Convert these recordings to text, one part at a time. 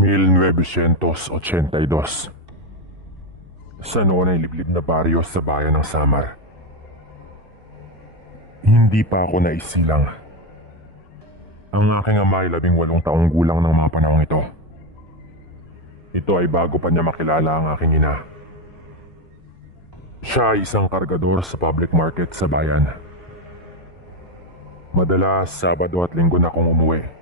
1982. Sa noon ay liblib na baryo sa bayan ng Samar. Hindi pa ako naisilang. Ang aking ama ay 18 taong gulang ng mga panahong ito. Ito ay bago pa niya makilala ang aking ina. Siya ay isang kargador sa public market sa bayan. Madalas Sabado at Linggo na akong umuwi.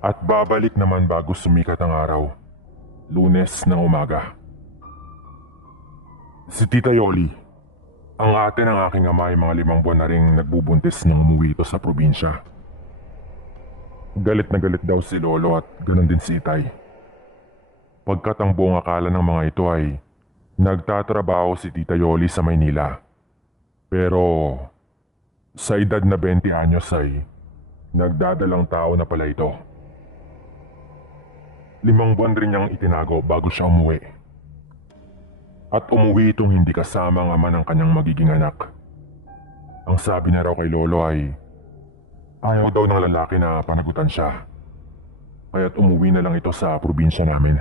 At babalik naman bago sumikat ang araw, Lunes ng umaga. Si Tita Yoli, ang ate ng aking ama ay mga 5 buwan na ring nagbubuntis nang umuwi ito sa probinsya. Galit na galit daw si Lolo at ganon din si Itay. Pagkat ang buong akala ng mga ito ay nagtatrabaho si Tita Yoli sa Maynila. Pero sa edad na 20 anyos ay nagdadalang tao na pala ito. 5 buwan rin niyang itinago bago siya umuwi. At umuwi itong hindi kasama ang ama ng kanyang magiging anak. Ang sabi na raw kay Lolo ay ayaw daw ng lalaki na panagutan siya. Kaya't umuwi na lang ito sa probinsya namin.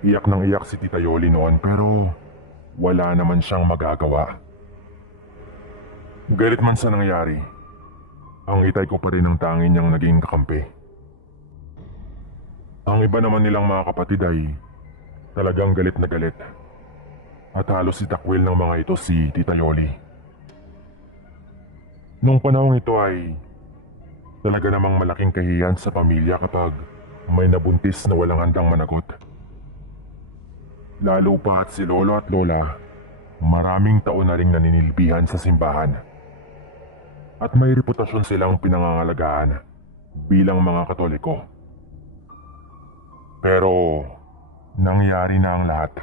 Iyak nang iyak si Tita Yoli noon pero wala naman siyang magagawa. Galit man sa nangyari, ang Itay ko pa rin ang tanging niyang naging kakampi. Ang iba naman nilang mga kapatid ay talagang galit na galit. At halos itakwil ng mga ito si Tita Yoli. Nung panahong ito ay talaga namang malaking kahiyan sa pamilya kapag may nabuntis na walang handang managot. Lalo pa at si Lolo at Lola, maraming taon na ring naninilbihan sa simbahan. At may reputasyon silang pinangangalagaan bilang mga Katoliko. Pero nangyari na ang lahat.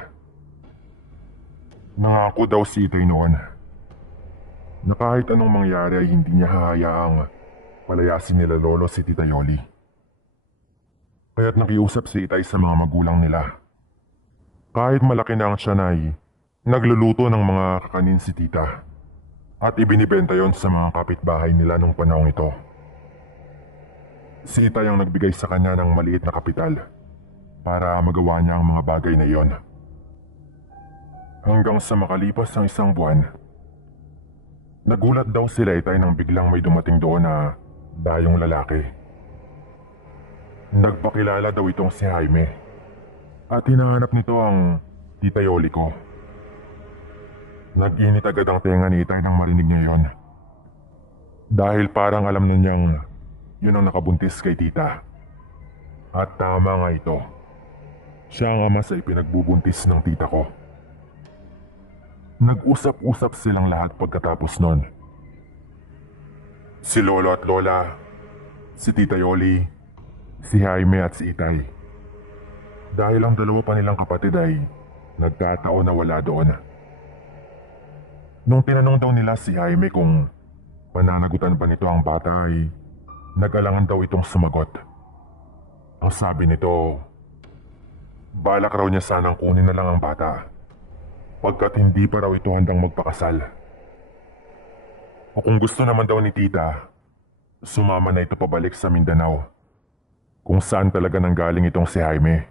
Nangako daw si Itay noon na kahit anong mangyari ay hindi niya hahayaang palayasin nila Lolo si Tita Yoli. Kaya't nakiusap si Itay sa mga magulang nila. Kahit malaki na ang tiyan ay nagluluto ng mga kakanin si Tita at ibinibenta yon sa mga kapitbahay nila nung panahong ito. Si Itay ang nagbigay sa kanya ng maliit na kapital para magawa niya ang mga bagay na iyon. Hanggang sa makalipas ang 1 buwan, nagulat daw sila Itay nang biglang may dumating doon na dayong lalaki. Nagpakilala daw itong si Jaime at hinahanap nito ang Tita Yoli ko. Nag-init agad ang tenga ni Itay nang marinig niya yon. Dahil parang alam na niyang yun ang nakabuntis kay Tita. At tama nga ito. Siya ang ama sa ipinagbubuntis ng tita ko. Nag-usap-usap silang lahat pagkatapos nun. Si Lolo at Lola, si Tita Yoli, si Jaime at si Itay. Dahil ang 2 pa nilang kapatid ay nagkataon na wala doon. Nung tinanong daw nila si Jaime kung pananagutan ba nito ang bata ay nag-alangan daw itong sumagot. Ang sabi nito, balak raw niya sanang kunin na lang ang bata pagkat hindi pa raw ito handang magpakasal. O kung gusto naman daw ni Tita, sumama na ito pabalik sa Mindanao kung saan talaga nanggaling itong si Jaime.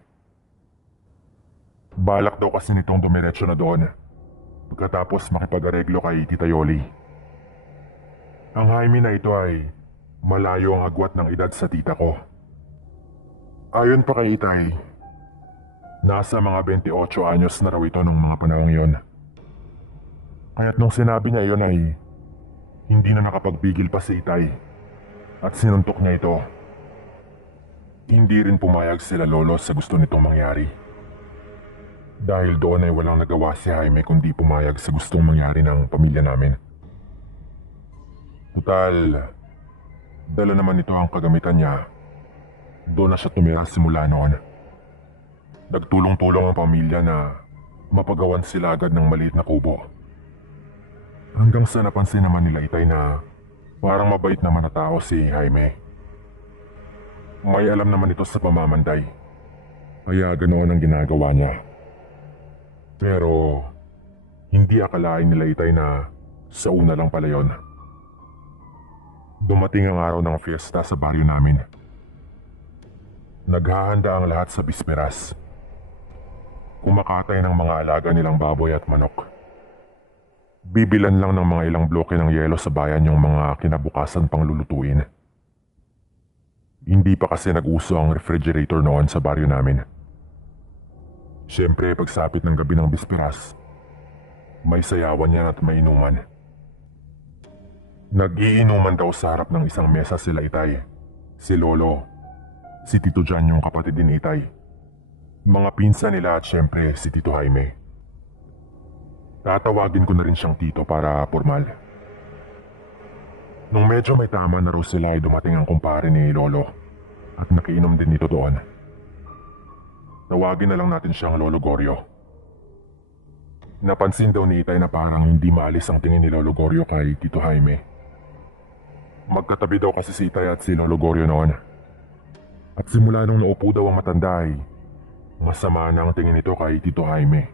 Balak daw kasi nitong dumiretso na doon pagkatapos makipag-areglo kay Tita Yoli. Ang Jaime na ito ay malayo ang agwat ng edad sa tita ko. Ayon pa kay Itay, nasa mga 28 anyos na raw ito nung mga panahong yon. Kaya't nung sinabi niya iyon ay hindi na nakapagbigil pa si Itay at sinuntok niya ito. Hindi rin pumayag sila Lolo sa gusto nitong mangyari. Dahil doon ay walang nagawa si Jaime kundi pumayag sa gustong mangyari ng pamilya namin. Total, dala naman ito ang kagamitan niya. Doon na siya tumira simula noon. Nagtulong-tulong ang pamilya na mapagawan sila agad ng maliit na kubo. Hanggang sa napansin naman nila Itay na parang mabait naman na tao si Jaime. May alam naman ito sa pamamanday, kaya ganoon ang ginagawa niya. Pero hindi akalain nila Itay na sa una lang pala yon. Dumating ang araw ng fiesta sa baryo namin. Naghahanda ang lahat sa bisperas. Kumakatay ng mga alaga nilang baboy at manok. Bibilan lang ng mga ilang bloke ng yelo sa bayan yung mga kinabukasan pang lulutuin. Hindi pa kasi nag-uso ang refrigerator noon sa baryo namin. Siyempre, pagsapit ng gabi ng bisperas, may sayawan yan at may inuman. Nag-iinuman daw sa harap ng isang mesa sila Itay, si Lolo, si Tito Jan yung kapatid ni Itay, mga pinsan nila at siyempre si Tito Jaime. Tatawagin ko na rin siyang tito para formal. Nung medyo may tama na raw sila ay dumating ang kumpare ni Lolo at nakiinom din nito doon. Tawagin na lang natin siyang Lolo Goryo. Napansin daw ni Itay na parang hindi maalis ang tingin ni Lolo Goryo kay Tito Jaime. Magkatabi daw kasi si Itay at si Lolo Goryo noon. At simula nung naupo daw ang matanda ay masama na ang tingin nito kay Tito Jaime.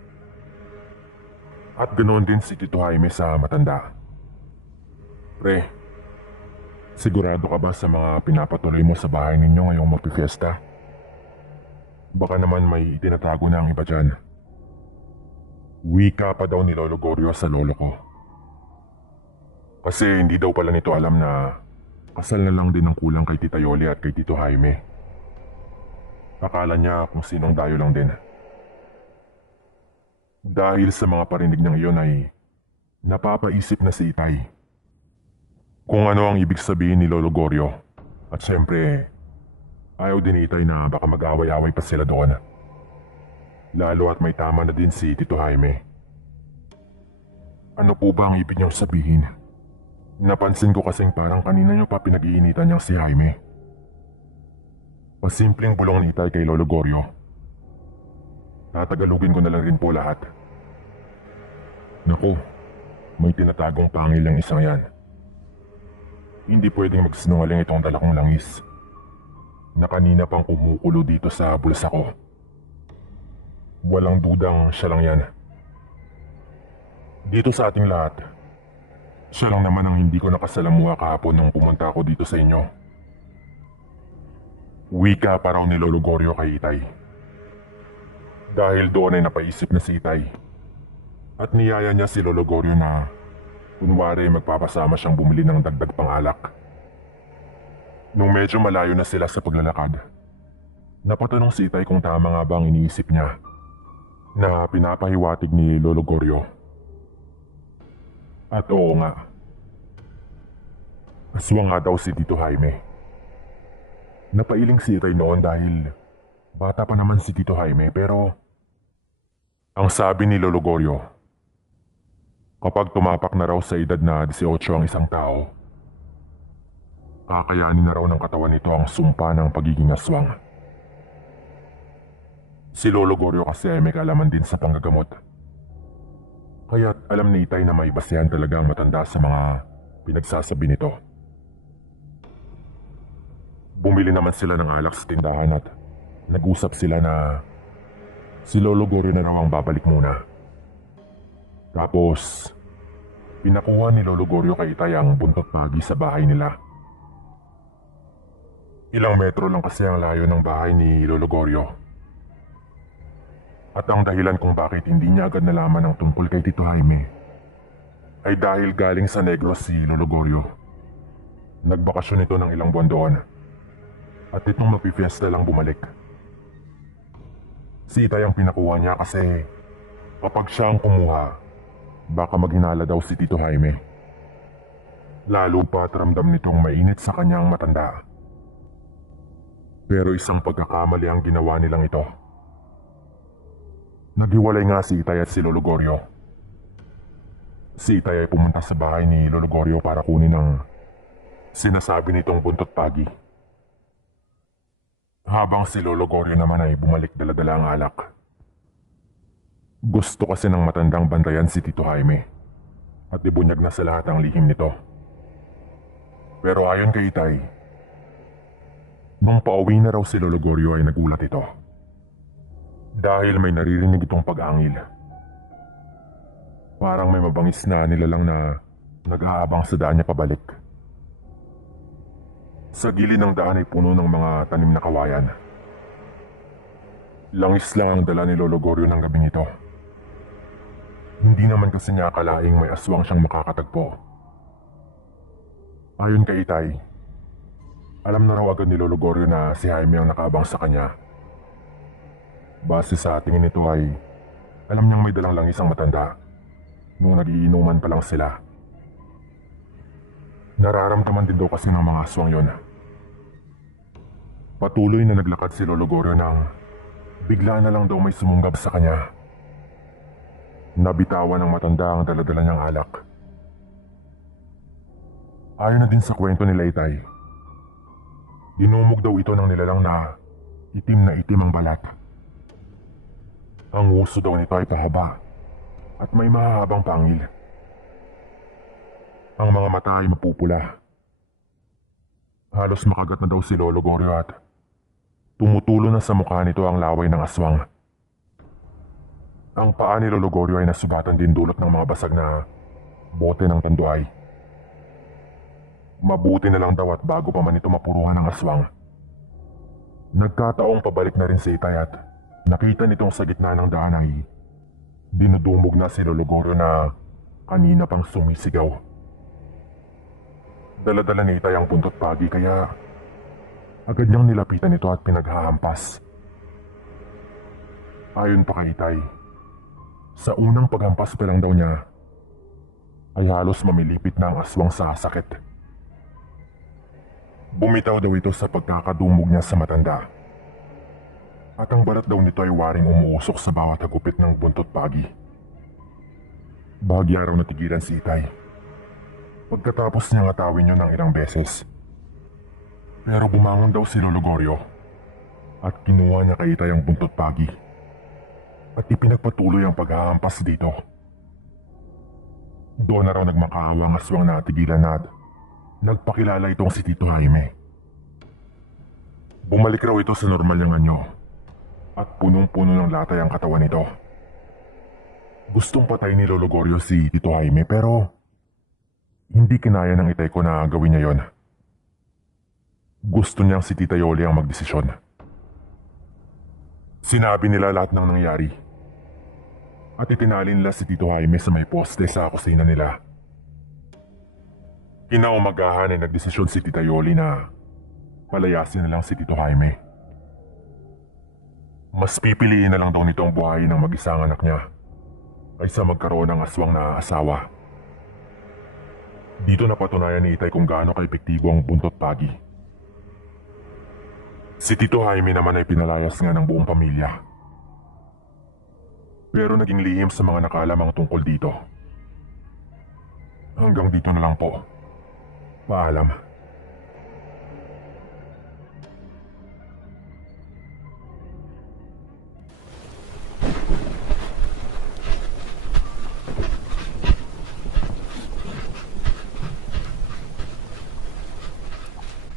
At ganoon din si Tito Jaime sa matanda. Pre, sigurado ka ba sa mga pinapatuloy mo sa bahay ninyo ngayong magpifiesta? Baka naman may itinatago na ang iba dyan. Wika pa daw ni Lolo Goryo sa lolo ko. Kasi hindi daw pala nito alam na kasal na lang din ang kulang kay Tita Yoli at kay Tito Jaime. Akala niya kung sinong dayo lang din. Dahil sa mga parinig ng iyon ay napapaisip na si Itay kung ano ang ibig sabihin ni Lolo Goryo. At syempre, ayaw din ni Itay na baka mag-away-away pa sila doon. Lalo at may tama na din si Tito Jaime. Ano po ba ang ibig niyang sabihin? Napansin ko kasing parang kanina niyo pa pinag-iinitan niyang si Jaime. Pasimpleng bulong ni Itay kay Lolo Goryo. Tatagalugin ko na lang rin po lahat. Naku, may tinatagong pangil ang isang yan. Hindi pwedeng magsinungaling itong dala kong langis na kanina pang kumukulo dito sa bulsa ko. Walang dudang siya lang yan. Dito sa ating lahat, siya lang naman ang hindi ko nakasalamuha kahapon nung pumunta ako dito sa inyo. Wika pa raw ni Lolo Goryo kay Itay. Dahil doon ay napaisip na si Itay. At niyaya niya si Lolo Goryo na kunwari magpapasama siyang bumili ng dagdag pangalak. Nung medyo malayo na sila sa paglalakad, napatanong si Itay kung tama nga ba ang iniisip niya na pinapahiwatig ni Lolo Goryo. At oo nga. Aswang nga daw si Tito Jaime. Napailing si Itay noon dahil bata pa naman si Tito Jaime pero ang sabi ni Lolo Goryo, kapag tumapak na raw sa edad na 18 ang isang tao, kakayanin na raw ng katawan nito ang sumpa ng pagiging aswang. Si Lolo Goryo kasi ay may kaalaman din sa panggagamot. Kaya't alam ni Itay na may basehan talaga ang matanda sa mga pinagsasabi nito. Bumili naman sila ng alak sa tindahan at nag-usap sila na si Lolo Goryo na raw ang babalik muna. Tapos, pinakuha ni Lolo Goryo kay Itay ang buntot pagi sa bahay nila. Ilang metro lang kasi ang layo ng bahay ni Lolo Goryo. At ang dahilan kung bakit hindi niya agad nalaman ang tungkol kay Tito Jaime ay dahil galing sa Negros si Lolo Goryo. Nagbakasyon ito ng ilang buwan doon. At itong mapifiesta lang bumalik. Si Itay ang pinakuha niya kasi kapag siya ang kumuha, baka maghinala daw si Tito Jaime. Lalo pa't ramdam nitong mainit sa kanyang matanda. Pero isang pagkakamali ang ginawa nilang ito. Naghiwalay nga si Itay at si Lolo Goryo. Si Itay ay pumunta sa bahay ni Lolo Goryo para kunin ang sinasabi nitong buntot pagi. Habang si Lolo Goryo naman ay bumalik dala-dala ang alak. Gusto kasi ng matandang bantayan si Tito Jaime at ibunyag na sa lahat ang lihim nito. Pero ayon kay Itay, nung pauwi na raw si Lolo Goryo ay nagulat ito. Dahil may naririnig itong pag-angil. Parang may mabangis na nilalang na nag-aabang sa daan niya pabalik. Sa gilid ng daan ay puno ng mga tanim na kawayan. Langis lang ang dala ni Lolo Goryo ng gabing ito. Hindi naman kasi niya akalaing may aswang siyang makakatagpo. Ayon kay Itay, alam na raw agad ni Lolo Goryo na si Jaime ang nakaabang sa kanya. Base sa tingin nito ay alam niyang may dalang langis ang matanda nung nagiinuman pa lang sila. Nararamdaman din daw kasi ng mga aswang yon. Patuloy na naglakad si Lolo Goryo nang bigla na lang daw may sumunggab sa kanya. Nabitawan ng matanda ang daladala niyang alak. Ayon na din sa kwento nila Itay, dinumog daw ito ng nilalang na itim ang balat. Ang uso daw nito ay pahaba at may mahahabang pangil. Ang mga mata ay mapupula. Halos makagat na daw si Lolo Goryo at tumutulo na sa mukha nito ang laway ng aswang. Ang paa ni Lolo Goryo ay nasugatan din dulot ng mga basag na bote ng tanduay. Mabuti na lang daw at bago pa man ito mapuruhan ng aswang. Nagkataong pabalik na rin si Itay at nakita nitong sa gitna ng daan ay dinudumog na si Lolo Goryo na kanina pang sumisigaw. Dala-dala ni Itay ang puntot pagi kaya agad niyang nilapitan ito at pinaghahampas. Ayon pa kay Itay, sa unang paghampas pa lang daw niya ay halos mamilipit na ang aswang sa sakit. Bumitaw daw ito sa pagkakadumog niya sa matanda. At ang balat daw nito ay waring umuusok sa bawat hagupit ng buntot pagi. Bahagya raw natigilan si Itay pagkatapos niyang atawin yun ng ilang beses. Pero bumangon daw si Lolo Goryo at kinuha niya kay Itay ang buntot pagi at ipinagpatuloy ang paghahampas dito. Doon na raw nagmakaawa ang aswang na tigilan na nagpakilala itong si Tito Jaime. Bumalik raw ito sa normal niyang anyo at punong-puno ng latay ang katawan nito. Gustong patay ni Lolo Goryo si Tito Jaime pero hindi kinaya ng Itay ko na gawin niya yon. Gusto niyang si Tita Yoli ang magdesisyon. Sinabi nila lahat ng nangyari at itinali nila si Tito Jaime sa may poste sa kusina nila. Kinaumagahan ay nagdesisyon si Tita Yoli na palayasin na lang si Tito Jaime. Mas pipiliin na lang daw nito ang buhay ng mag-isang anak niya kaysa magkaroon ng aswang na asawa. Dito napatunayan ni Itay kung gaano ka-epektibo ang buntot pagi. Si Tito Jaime naman ay pinalayas nga ng buong pamilya. Pero naging lihim sa mga nakalamang tungkol dito. Hanggang dito na lang po. Paalam.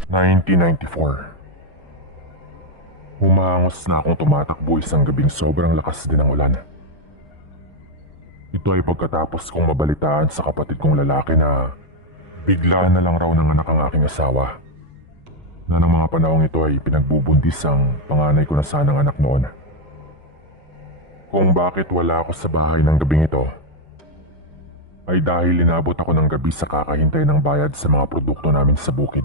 (1994) Humangos na akong tumatakbo isang gabing sobrang lakas din ng ulan. Ito ay pagkatapos kong mabalitaan sa kapatid kong lalaki na bigla na lang raw nanganak ang aking asawa. Na ng mga panahong ito ay pinagbubuntis ang panganay ko na sanang anak noon. Kung bakit wala ako sa bahay ng gabing ito, ay dahil inabot ako ng gabi sa kakahintay ng bayad sa mga produkto namin sa bukid.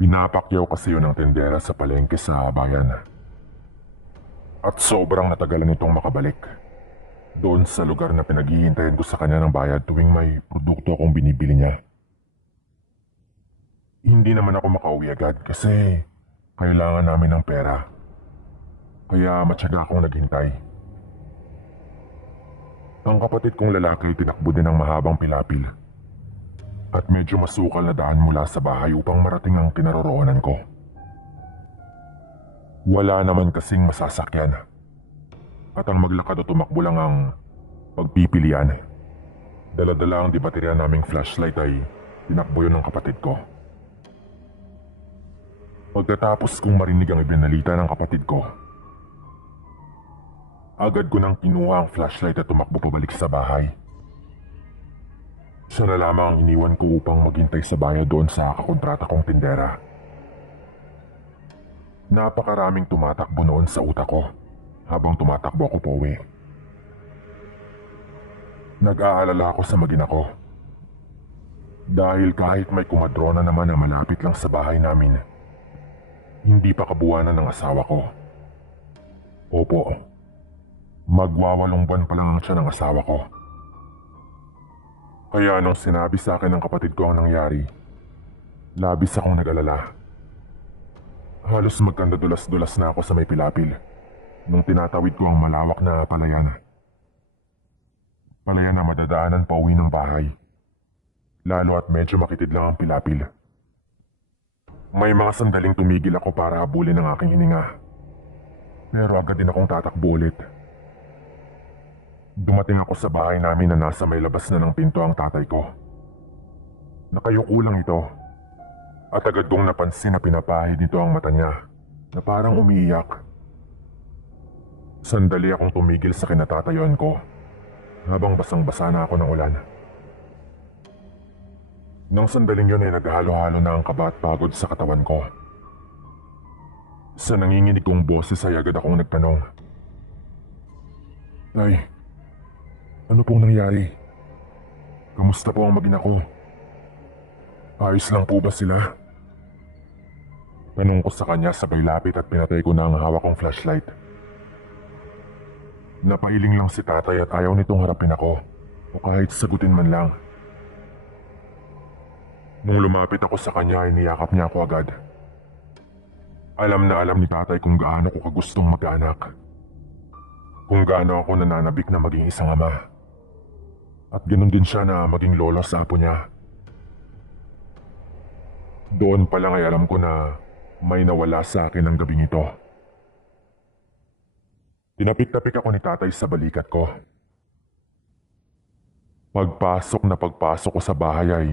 Pinapakyaw kasi yun ng tendera sa palengke sa bayan. At sobrang natagalan itong makabalik doon sa lugar na pinaghihintayan ko sa kanya ng bayad tuwing may produkto akong binibili niya. Hindi naman ako makauwi agad kasi kailangan namin ng pera. Kaya matyaga akong naghintay. Ang kapatid kong lalaki ay tinakbo din ng mahabang pilapil at medyo masukal na daan mula sa bahay upang marating ang kinaroroonan ko. Wala naman kasing masasakyan at ang maglakad o tumakbo lang ang pagpipilian. Dala-dala ang di baterya naming flashlight ay tinakbo yun ng kapatid ko. Pagkatapos kong marinig ang ibinalita ng kapatid ko, agad ko nang kinuha ang flashlight at tumakbo pabalik sa bahay. Siya na lamang ang iniwan ko upang maghintay sa bayan doon sa kakontrata kong tindera. Napakaraming tumatakbo noon sa utak ko habang tumatakbo ako pauwi. Nag-aalala ako sa mag-ina ko. Dahil kahit may kumadrona naman na malapit lang sa bahay namin, hindi pa kabuwanan ng asawa ko. Opo, magwawalong buwan pa lang siya ng asawa ko. Kaya nung sinabi sa akin ng kapatid ko ang nangyari, labis akong nag-alala. Halos magkandadulas-dulas na ako sa may pilapil nung tinatawid ko ang malawak na palayan. Palayan na madadaanan pa uwi ng bahay. Lalo at medyo makitid lang ang pilapil. May mga sandaling tumigil ako para habulin ang aking hininga. Pero agad din akong tatakbo ulit. Dumating ako sa bahay namin na nasa may labas na ng pinto ang tatay ko. Nakayuko lang ito. At agad kong napansin na pinapahid nito ang mata niya na parang umiiyak. Sandali akong tumigil sa kinatatayuan ko habang basang-basa na ako ng ulan. Nang sandaling yun ay naghalo-halo na ang kaba at pagod sa katawan ko. Sa nanginginig kong boses ay agad akong nagtanong. Tay, ano pong nangyari? Kamusta po ang mag-ina ko? Ayos lang po ba sila? Tanong ko sa kanya sabay lapit at pinatay ko na ang hawak kong flashlight. Napailing lang si tatay at ayaw nitong harapin ako o kahit sagutin man lang. Nung lumapit ako sa kanya ay niyakap niya ako agad. Alam na alam ni tatay kung gaano ko kagustong mag-anak. Kung gaano ako nananabik na maging isang ama. At ganoon din siya na maging lolo sa apo niya. Doon pa lang ay alam ko na may nawala sa akin ang gabing ito. Tinapik-tapik ako ni tatay sa balikat ko. Pagpasok ko sa bahay ay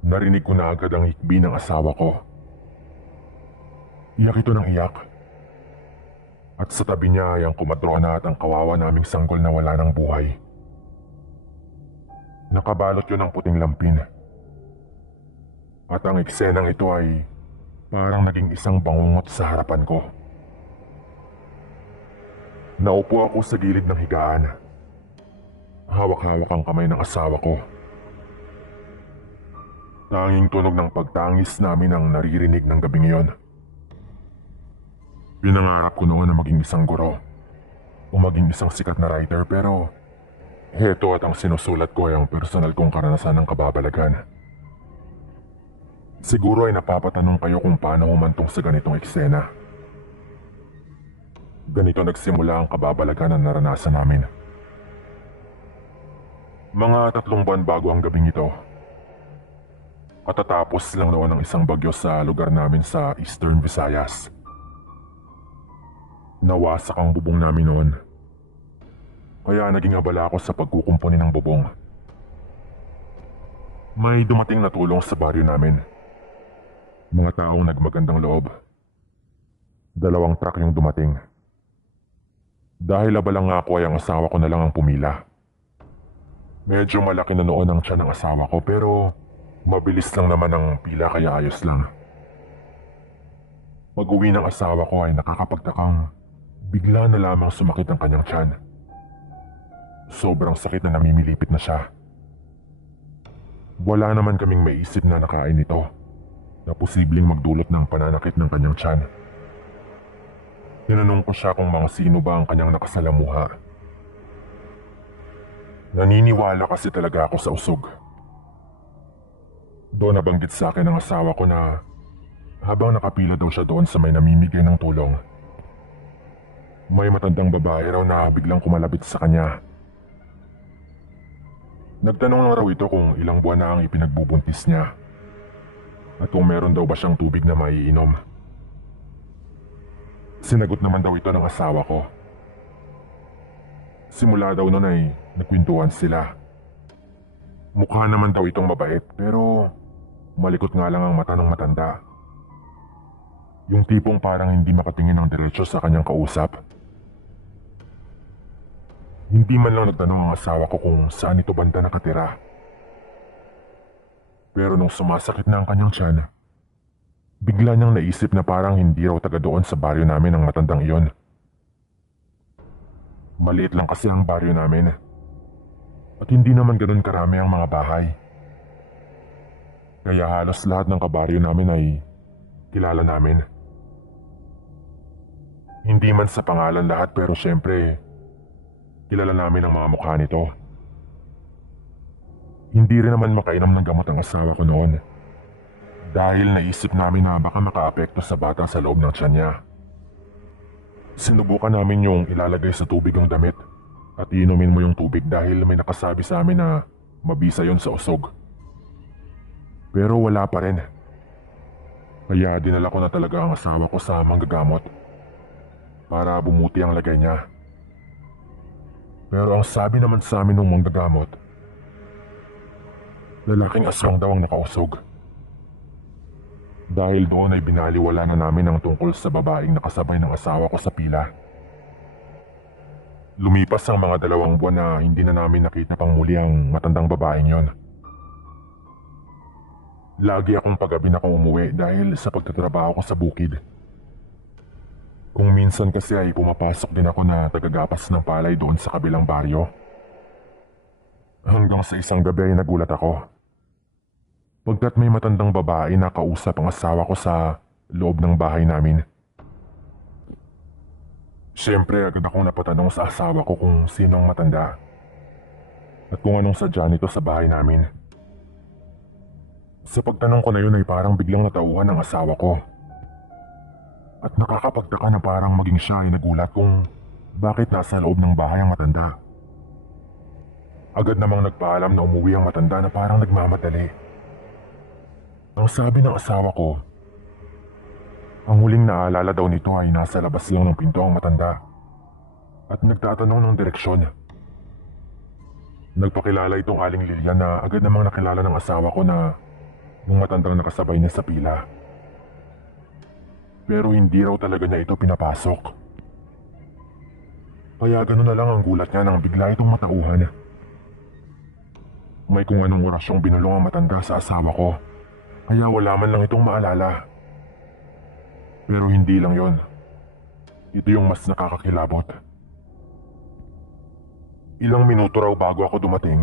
narinig ko na agad ang hikbi ng asawa ko. Iyak ito ng iyak. At sa tabi niya ay ang kumadrona at ang kawawa naming sanggol na wala ng buhay. Nakabalot yun ng puting lampin. At ang eksenang ito ay parang naging isang bangungot sa harapan ko. Naupo ako sa gilid ng higaan. Hawak-hawak ang kamay ng asawa ko. Tanging tunog ng pagtangis namin ang naririnig ng gabing iyon. Pinangarap ko noon na maging isang guro o maging isang sikat na writer pero heto at ang sinusulat ko ay ang personal kong karanasan ng kababalagan. Siguro ay napapatanong kayo kung paano humantong sa ganitong eksena. Ganito nagsimula ang kababalagan na naranasan namin. Mga 3 buwan bago ang gabing ito. Katatapos lang noon ng isang bagyo sa lugar namin sa Eastern Visayas. Nawasak ang bubong namin noon. Kaya naging abala ako sa pagkukumpuni ng bubong. May dumating na tulong sa baryo namin. Mga taong nagmagandang loob. 2 truck yung dumating. Dahil abala nga ako ay ang asawa ko na lang ang pumila. Medyo malaki na noon ang tiyan ng asawa ko pero mabilis lang naman ang pila kaya ayos lang. Pag-uwi ng asawa ko ay nakakapagtakang bigla na lamang sumakit ang kanyang tiyan. Sobrang sakit na namimilipit na siya. Wala naman kaming maisip na nakain ito na posibleng magdulot ng pananakit ng kanyang tiyan. Tinanong ko siya kung mga sino ba ang kanyang nakasalamuha. Naniniwala kasi talaga ako sa usog. Doon nabanggit sa akin ng asawa ko na habang nakapila daw siya doon sa may namimigay ng tulong, may matandang babae raw na biglang kumalapit sa kanya. Nagtanong na raw ito kung ilang buwan na ang ipinagbubuntis niya at kung meron daw ba siyang tubig na maiinom. Sinagot naman daw ito ng asawa ko. Simula daw noon ay nagkwentuhan sila. Mukha naman daw itong mabait pero malikot nga lang ang mata ng matanda. Yung tipong parang hindi makatingin ng diretso sa kanyang kausap. Hindi man lang nagtanong ang asawa ko kung saan ito banda nakatira. Pero nung sumasakit na ang kanyang tiyan, Bigla niyang naisip na parang hindi raw taga doon sa baryo namin ang matandang iyon. Maliit lang kasi ang baryo namin. At hindi naman ganoon karami ang mga bahay. Kaya halos lahat ng kabaryo namin ay kilala namin. Hindi man sa pangalan lahat pero syempre, kilala namin ang mga mukha nito. Hindi rin naman makainom ng gamot ang asawa ko noon. Dahil naisip namin na baka makaapekto sa bata sa loob ng tiyan niya. Sinubukan namin yung ilalagay sa tubig ang damit at inumin mo yung tubig dahil may nakasabi sa amin na mabisa yon sa usog. Pero wala pa rin. Kaya dinala ko na talaga ang asawa ko sa manggagamot para bumuti ang lagay niya. Pero ang sabi naman sa amin ng manggagamot, lalaking aswang daw ang nakausog. Dahil doon ay binaliwala na namin ang tungkol sa babaeng nakasabay ng asawa ko sa pila. Lumipas ang mga 2 buwan na hindi na namin nakita pang muli ang matandang babaeng yon. Lagi akong paggabi na kung umuwi dahil sa pagtatrabaho ko sa bukid. Kung minsan kasi ay pumapasok din ako na tagagapas ng palay doon sa kabilang baryo. Hanggang sa isang gabi ay nagulat ako. Pagkat may matandang babae na kausap ang asawa ko sa loob ng bahay namin. Siyempre agad akong napatanong sa asawa ko kung sino ang matanda at kung anong sadya nito sa bahay namin. Sa pagtanong ko na yun ay parang biglang natauhan ang asawa ko. At nakakapagtaka na parang maging siya ay nagulat kung bakit nasa loob ng bahay ang matanda. Agad namang nagpaalam na umuwi ang matanda na parang nagmamadali. Ang sabi ng asawa ko, ang huling naalala daw nito ay nasa labas lang ng pinto ang matanda at nagtatanong ng direksyon. Nagpakilala itong Aling Lilian na agad namang nakilala ng asawa ko na yung matandang nakasabay niya sa pila. Pero hindi raw talaga niya ito pinapasok. Kaya gano'n na lang ang gulat niya nang bigla itong matauhan. May kung anong orasyong binulong ang matanda sa asawa ko. Kaya wala man lang itong maalala. Pero hindi lang yon. Ito yung mas nakakakilabot. Ilang minuto raw bago ako dumating,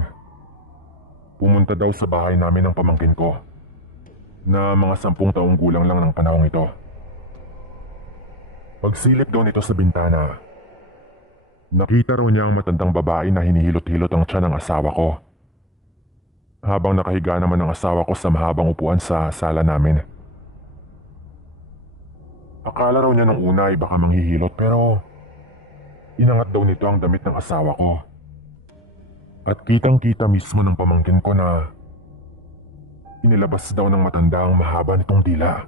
pumunta daw sa bahay namin ng pamangkin ko, na mga 10 taong gulang lang ng panahong ito. Pagsilip daw nito sa bintana, nakita raw niya ang matandang babae na hinihilot-hilot ang tiyan ng asawa ko. Habang nakahiga naman ang asawa ko sa mahabang upuan sa sala namin. Akala raw niya nung una ay baka manghihilot pero inangat daw nito ang damit ng asawa ko. At kitang-kita mismo ng pamangkin ko na inilabas daw ng matanda ang mahaba nitong dila.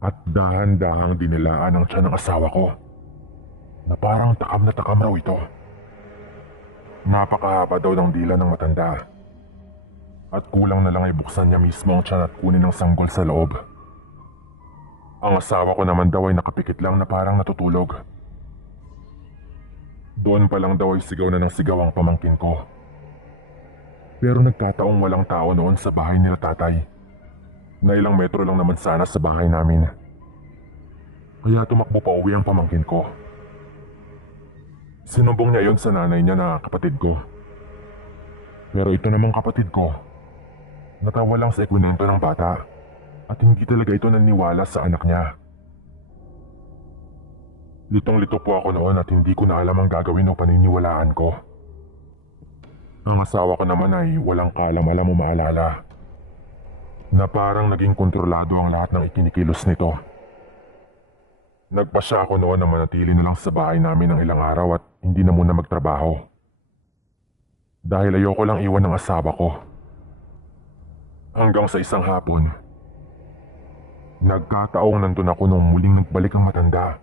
At dahan-dahang dinilaan ang tiyan ng asawa ko na parang takam na takam raw ito. Napakahaba daw ng dila ng matanda. At kulang na lang ay buksan niya mismo ang tiyan at kunin ang sanggol sa loob. Ang asawa ko naman daw ay nakapikit lang na parang natutulog. Doon pa lang daw ay sigaw na ng sigaw ang pamangkin ko. Pero nagkataong walang tao noon sa bahay nila tatay. Na ilang metro lang naman sana sa bahay namin. Kaya tumakbo pa uwi ang pamangkin ko. Sinumbong niya yon sa nanay niya na kapatid ko. Pero ito namang kapatid ko, natawa lang sa ikwento ng bata at hindi talaga ito naniwala sa anak niya. Litong-lito po ako noon at hindi ko na alam ang gagawin o paniniwalaan ko. Ang asawa ko naman ay walang kaalam-alam o maalala na parang naging kontrolado ang lahat ng ikinikilos nito. Nagpasya ako noon na manatili na lang sa bahay namin ng ilang araw at hindi na muna magtrabaho. Dahil ayoko lang iwan ng asawa ko. Hanggang sa isang hapon, nagkataong nandun ako nung muling nagbalik ang matanda.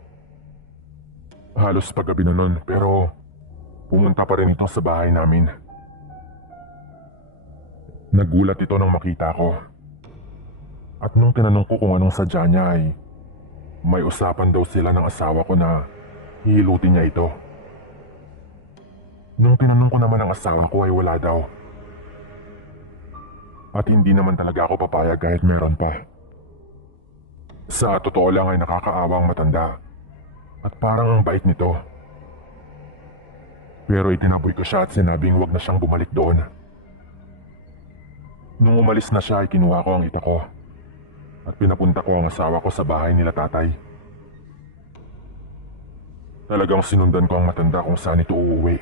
Halos paggabi na nun pero pumunta pa rin ito sa bahay namin. Nagulat ito nang makita ko. At nung tinanong ko kung anong sadya niya ay may usapan daw sila ng asawa ko na hihilutin niya ito. Nung tinanong ko naman ang asawa ko ay wala daw. At hindi naman talaga ako papayag kahit meron pa. Sa totoo lang ay nakakaawang matanda at parang ang bait nito. Pero itinaboy ko siya at sinabing huwag na siyang bumalik doon. Nung umalis na siya ay kinuha ko ang ita ko at pinapunta ko ang asawa ko sa bahay nila tatay. Talagang sinundan ko ang matanda kung saan ito uuwi.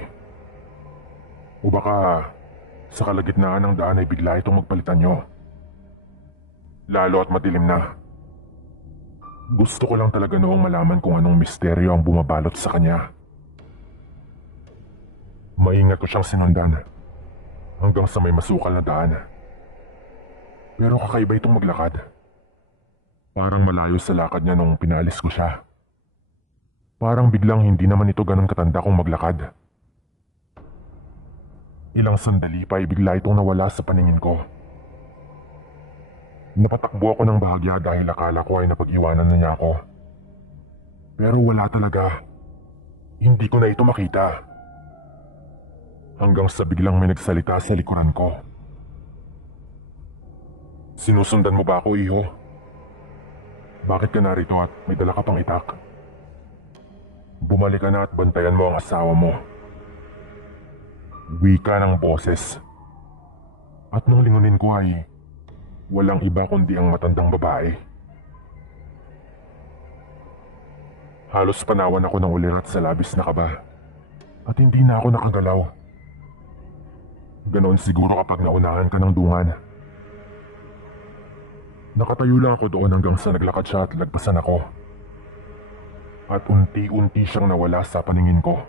O baka sa kalagitnaan ng daan ay bigla itong magpalitan nyo. Lalo at madilim na. Gusto ko lang talaga noong malaman kung anong misteryo ang bumabalot sa kanya. Maingat ko siyang sinundan hanggang sa may masukal na daan. Pero kakaiba itong maglakad. Parang malayo sa lakad niya nung pinalis ko siya. Parang biglang hindi naman ito ganun katanda kung maglakad. Ilang sandali pa ay bigla itong nawala sa paningin ko. Napatakbo ako ng bahagya dahil akala ko ay napag-iwanan na niya ako. Pero wala talaga. Hindi ko na ito makita. Hanggang sa biglang may nagsalita sa likuran ko. Sinusundan mo ba ako, iho? Bakit ka narito at may dala ka pang itak? Bumalik ka na at bantayan mo ang asawa mo. Wika ng boses. At nung lingunin ko ay walang iba kundi ang matandang babae. Halos panawan ako ng ulirat sa labis na kaba at hindi na ako nakagalaw. Ganoon siguro kapag naunahan ka ng dungan. Nakatayo lang ako doon hanggang sa naglakad siya at lagpasan ako. At unti-unti siyang nawala sa paningin ko.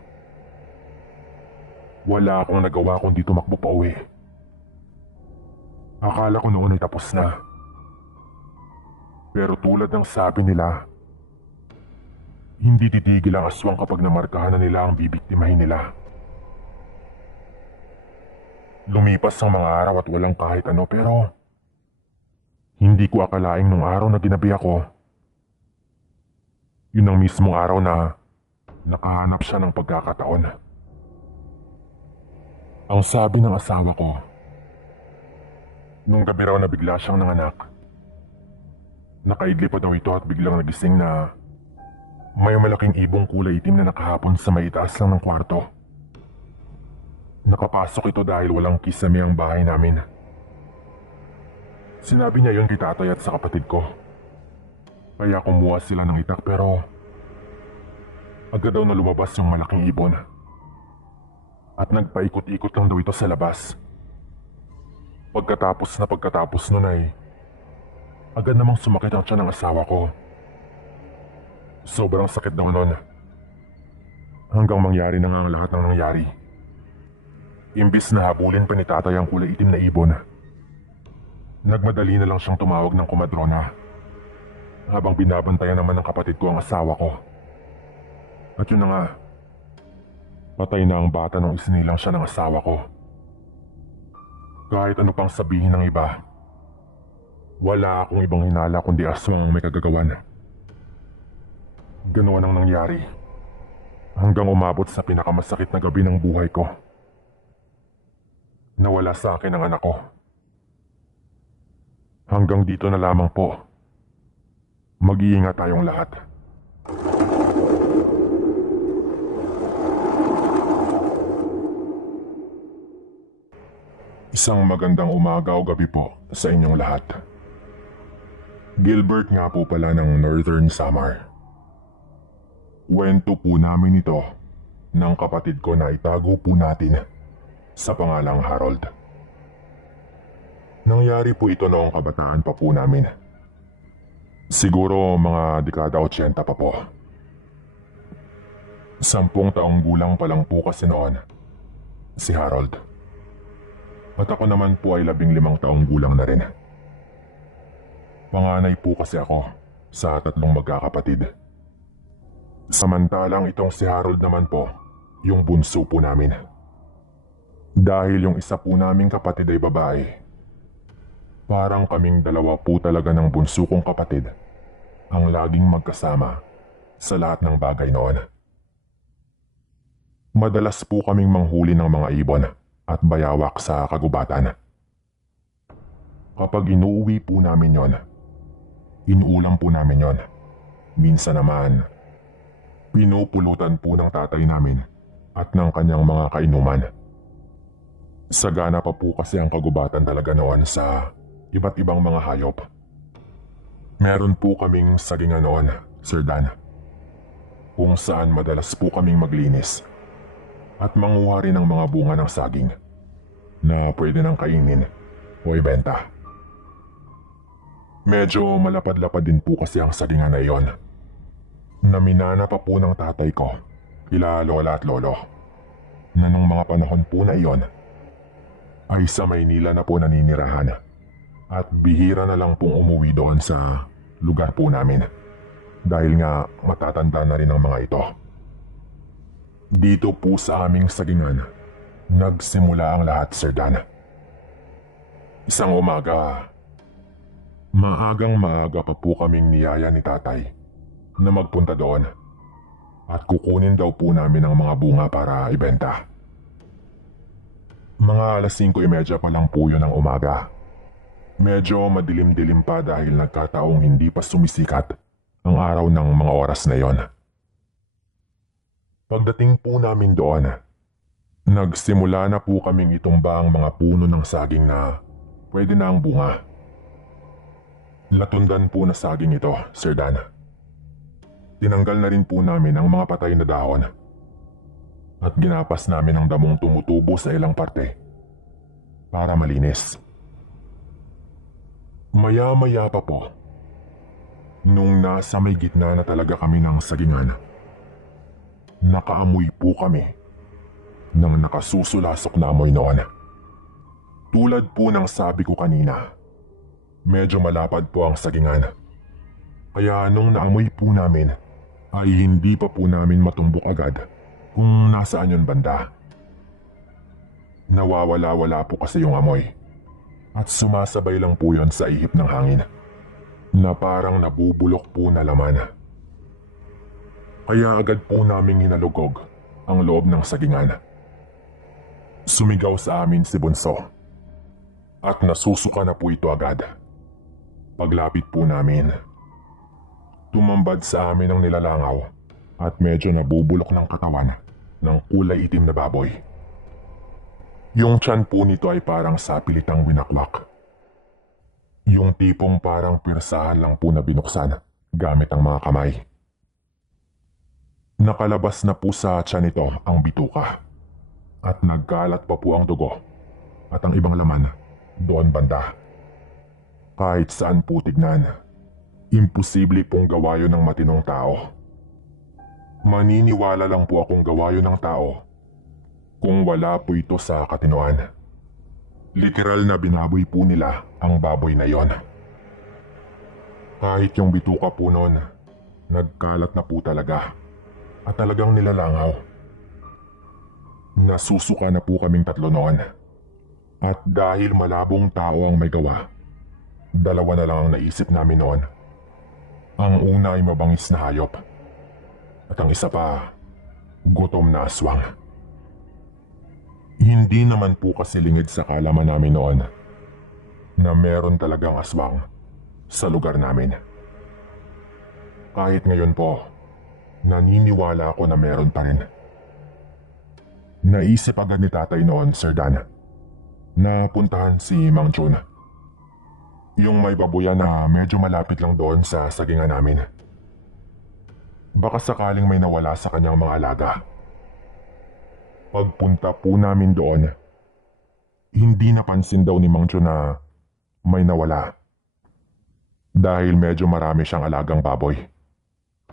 Wala akong nagawa kundi tumakbo pa uwi. Akala ko noon ay tapos na. Pero tulad ng sabi nila, hindi titigil ang aswang kapag namarkahan na nila ang bibiktimahin nila. Lumipas ang mga araw at walang kahit ano pero hindi ko akalaing nung araw na ginabi ako, yun ang mismong araw na nakahanap siya ng pagkakataon. Ang sabi ng asawa ko, nung gabi raw na bigla siyang nanganak, nakaidli pa daw ito at biglang nagising na may malaking ibong kulay itim na nakahapon sa may itaas lang ng kwarto. Nakapasok ito dahil walang kisame ang bahay namin. Sinabi niya yun kay tatay at sa kapatid ko. Kaya kumuha sila ng itak pero agad daw na lumabas yung malaking ibon. At nagpaikot-ikot lang daw ito sa labas. Pagkatapos nun ay agad namang sumakit ang tiyan ng asawa ko. Sobrang sakit daw nun. Hanggang mangyari na nga ang lahat ng nangyari. Imbis na habulin pa ni tatay ang kulay itim na ibon, nagmadali na lang siyang tumawag ng kumadrona habang binabantayan naman ng kapatid ko ang asawa ko. At yun na nga, patay na ang bata nung isinilang siya ng asawa ko. Kahit ano pang sabihin ng iba, wala akong ibang hinala kundi aswang ang may kagagawan. Ganoon ang nangyari hanggang umabot sa pinakamasakit na gabi ng buhay ko. Nawala sa akin ang anak ko. Hanggang dito na lamang po. Mag-iingat tayong lahat. Isang magandang umaga o gabi po sa inyong lahat. Gilbert nga po pala ng Northern Samar. Kwento po namin ito ng kapatid ko na itago po natin sa pangalang Harold. Nangyari po ito noong kabataan pa po namin. Siguro mga dekada 80 pa po. 10 taong gulang pa lang po kasi noon si Harold. At ako naman po ay 15 taong gulang na rin. Panganay po kasi ako sa 3 magkakapatid. Samantalang itong si Harold naman po, yung bunso po namin. Dahil yung isa po naming kapatid ay babae, parang kaming dalawa po talaga ng bunso kong kapatid ang laging magkasama sa lahat ng bagay noon. Madalas po kaming manghuli ng mga ibon at bayawak sa kagubatan. Kapag inuuwi po namin yon, inuulam po namin yon. Minsan naman, pinupulutan po ng tatay namin at ng kanyang mga kainuman. Sagana pa po kasi ang kagubatan talaga noon sa iba't ibang mga hayop. Meron po kaming sagingan noon, Sir Dan, kung saan madalas po kaming maglinis at manguha rin ng mga bunga ng saging na pwede nang kainin o ibenta. Medyo malapad-lapad din po kasi ang sagingan na iyon. Naminana pa po ng tatay ko kila lola at lolo na nung mga panahon po na iyon ay sa Maynila na po naninirahan at bihira na lang pong umuwi doon sa lugar po namin dahil nga matatanda na rin ang mga ito. Dito po sa aming sagingan nagsimula ang lahat, Sir Dan. Isang umaga, maagang maaga pa po kaming niyaya ni tatay na magpunta doon at kukunin daw po namin ang mga bunga para ibenta. Mga alas 5:30 pa lang po yun ng umaga. Medyo madilim-dilim pa dahil nagkataong hindi pa sumisikat ang araw ng mga oras na yon. Pagdating po namin doon, nagsimula na po kaming itumba ang mga puno ng saging na pwede na ang bunga. Latundan po na saging ito, Sir Dan. Tinanggal na rin po namin ang mga patay na dahon at ginapas namin ang damong tumutubo sa ilang parte para malinis. Maya-maya pa po, nung nasa may gitna na talaga kami ng sagingan, nakaamoy po kami ng nakasusulasok na amoy noon. Tulad po ng sabi ko kanina, medyo malapad po ang sagingan. Kaya nung naamoy po namin, ay hindi pa po namin matumbok agad kung nasaan yun banda. Nawawala-wala po kasi yung amoy at sumasabay lang po yun sa ihip ng hangin na parang nabubulok po na laman. Kaya agad po naming hinalugog ang loob ng sagingan. Sumigaw sa amin si Bunso at nasusuka na po ito agad. Paglapit po namin, tumambad sa amin ang nilalangaw at medyo nabubulok ng katawan ng kulay itim na baboy. Yung tiyan po nito ay parang sapilitang winakwak. Yung tipong parang pirsahan lang po na binuksan gamit ang mga kamay. Nakalabas na po sa tiyan nito ang bituka at nagkalat pa po ang dugo at ang ibang laman doon banda. Kahit saan po tignan, imposible pong gawa yun ng matinong tao. Maniniwala lang po akong gawa yun ng tao kung wala po ito sa katinoan. Literal na binaboy po nila ang baboy na yon. Kahit yung bituka po nun, nagkalat na po talaga at talagang nilalangaw. Nasusuka na po kaming tatlo noon. At dahil malabong tao ang may gawa, dalawa na lang ang naisip namin noon. Ang una ay mabangis na hayop at ang isa pa, gutom na aswang. Hindi naman po kasi lingid sa kaalaman namin noon na meron talagang aswang sa lugar namin. Kahit ngayon po, naniniwala ako na meron pa rin. Naisip agad ni tatay noon, Sir Dan, na puntahan si Mang Jun. Yung may babuyan na medyo malapit lang doon sa sagingan namin. Baka sakaling may nawala sa kanyang mga alaga. Pagpunta po namin doon, hindi napansin daw ni Mang Jun na may nawala. Dahil medyo marami siyang alagang baboy.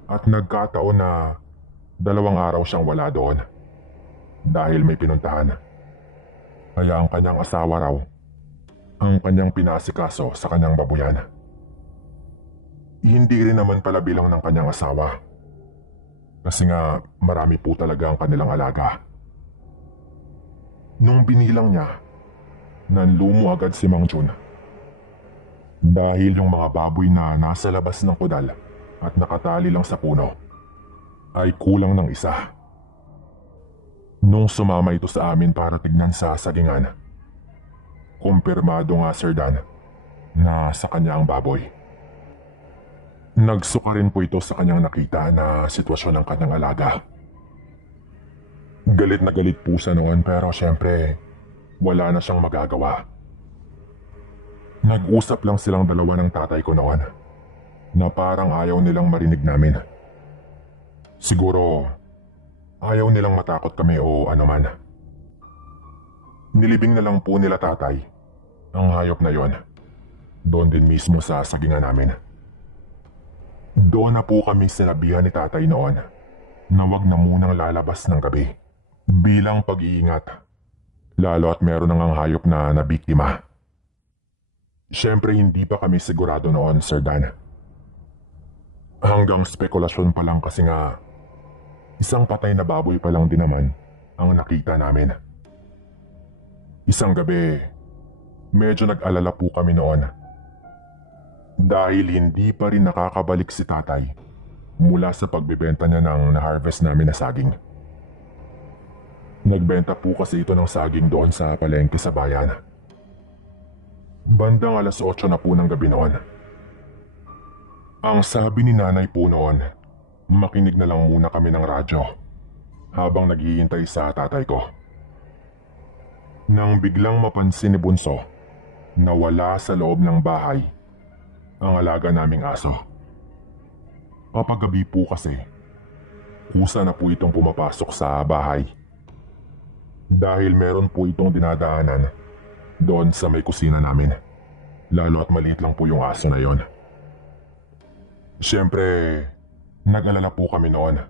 At nagkataon na 2 araw siyang wala doon. Dahil may pinuntahan. Kaya ang kanyang asawa raw ang kanyang pinasikaso sa kanyang babuyan. Hindi rin naman pala bilang ng kanyang asawa. Kasi nga marami po talaga ang kanilang alaga. Nung binilang niya, nanlumo agad si Mang Jun. Dahil yung mga baboy na nasa labas ng kudal at nakatali lang sa puno ay kulang ng isa. Nung sumama ito sa amin para tignan sa sagingan, kumpirmado nga, Sir Dan, na sa kanya ang baboy. Nagsuka rin po ito sa kanyang nakita na sitwasyon ng kanyang alaga. Galit na galit po siya noon pero syempre wala na siyang magagawa. Nag-usap lang silang dalawa ng tatay ko noon na parang ayaw nilang marinig namin. Siguro ayaw nilang matakot kami o anuman. Nilibing na lang po nila tatay ang hayop na yon doon din mismo sa sagingan namin. Doon na po kami sinabihan ni tatay noon na wag na munang lalabas ng gabi bilang pag-iingat, lalo at meron nang hayop na nabiktima. Siyempre hindi pa kami sigurado noon, Sir Dan. Hanggang spekulasyon pa lang kasi nga isang patay na baboy pa lang din naman ang nakita namin. Isang gabi, medyo nag-alala po kami noon dahil hindi pa rin nakakabalik si tatay mula sa pagbebenta niya ng na-harvest namin na saging. Nagbenta po kasi ito ng saging doon sa palengke sa bayan. Bandang 8:00 na po ng gabi noon. Ang sabi ni nanay po noon, makinig na lang muna kami ng radyo habang naghihintay sa tatay ko. Nang biglang mapansin ni Bunso na wala sa loob ng bahay ang alaga naming aso. Kapag gabi po kasi, kusa na po itong pumapasok sa bahay. Dahil meron po itong dinadaanan doon sa may kusina namin. Lalo at maliit lang po yung aso na yon. Siyempre, nag-alala po kami noon,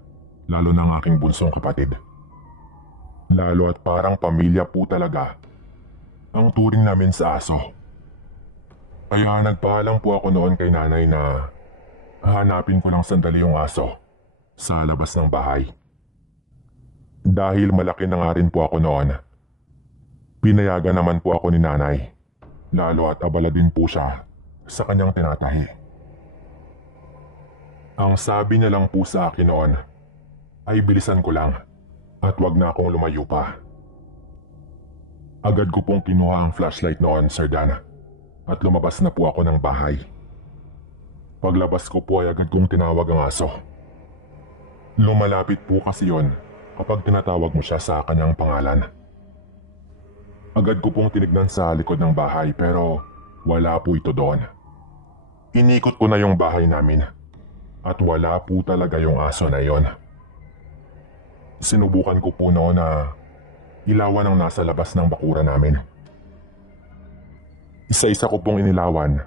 lalo na ang aking bunsong kapatid. Lalo at parang pamilya po talaga ang turing namin sa aso. Kaya nagpaalam po ako noon kay nanay na hanapin ko lang sandali yung aso sa labas ng bahay. Dahil malaki na nga rin po ako noon, pinayagan naman po ako ni nanay, lalo at abala din po siya sa kanyang tinatahi. Ang sabi niya lang po sa akin noon ay bilisan ko lang at wag na akong lumayo pa. Agad ko pong kinuha ang flashlight noon, Sir Dan, at lumabas na po ako ng bahay. Paglabas ko po ay agad kong tinawag ang aso. Lumalapit po kasi yon kapag tinatawag mo siya sa kanyang pangalan. Agad ko pong tinignan sa likod ng bahay pero wala po ito doon. Inikot ko na yung bahay namin at wala po talaga yung aso na yon. Sinubukan ko po noon na ilawan ang nasa labas ng bakuran namin. Isa-isa ko pong inilawan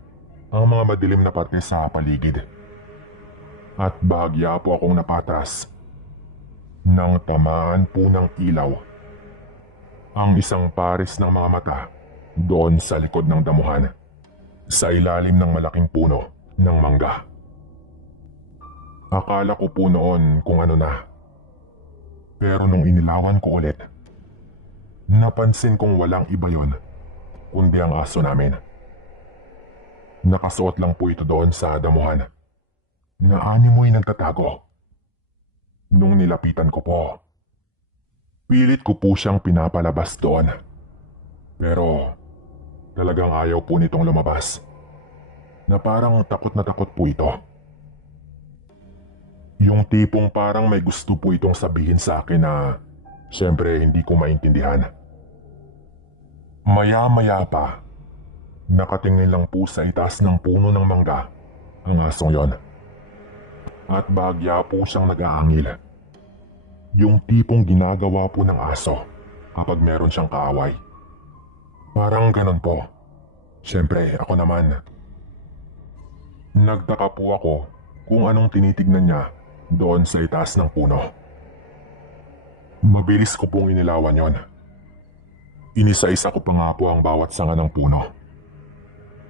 ang mga madilim na parte sa paligid. At bahagya po akong napatras nang tamaan po ng ilaw ang isang pares ng mga mata doon sa likod ng damuhan sa ilalim ng malaking puno ng mangga. Akala ko po noon kung ano na. Pero nung inilawan ko ulit, napansin kong walang iba yon kundi ang aso namin. Nakasuot lang po ito doon sa damuhan na animoy nagtatago. Nung nilapitan ko po, pilit ko po siyang pinapalabas doon. Pero talagang ayaw po nitong lumabas. Na parang takot na takot po ito. Yung tipong parang may gusto po itong sabihin sa akin na siyempre hindi ko maintindihan. Maya-maya pa, nakatingin lang po sa itaas ng puno ng mangga ang asong yon. At bahagya po siyang nag-aangil. Yung tipong ginagawa po ng aso kapag meron siyang kaaway. Parang ganon po. Siyempre ako naman. Nagtaka po ako kung anong tinitignan niya doon sa itaas ng puno. Mabilis ko pong inilawan yon. Inisa-isa ko pa nga po ang bawat sanga ng puno.